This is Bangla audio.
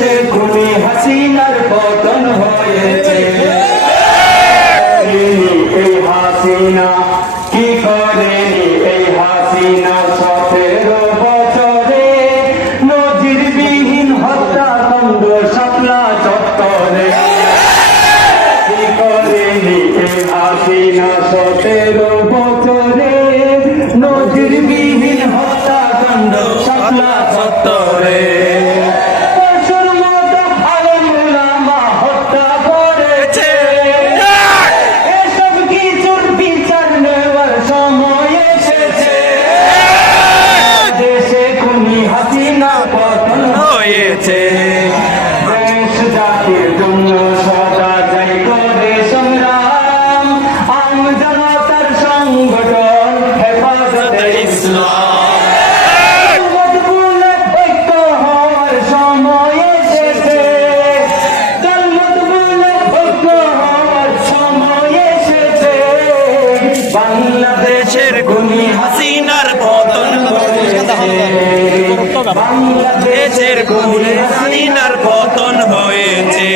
বাংলাদেশে খুনি হাসিনার পতন হয়েছে। এই হাসিনা কি করেনি, এই হাসিনা 17 বছরে নজিরবিহীন হত্যাকাণ্ড শাপলা চত্বরে। কি করেনি এই হাসিনা 17 বছরে নজিরবিহীন হত্যাকাণ্ড শাপলা চত্বরে। দেশ জাতির জন্য সদা যাই করে সংগ্রাম, আম জনতার সংগঠন হেফাজতে ইসলাম। ঐক্য হওয়ার সময় এসেছে, কালমত বলে ঐক্য হওয়ার সময় এসেছে। বাংলাদেশের খুনি হাসিনার পতন হয়েছে, বাংলাদেশের খুনি হাসিনার পতন হয়েছে।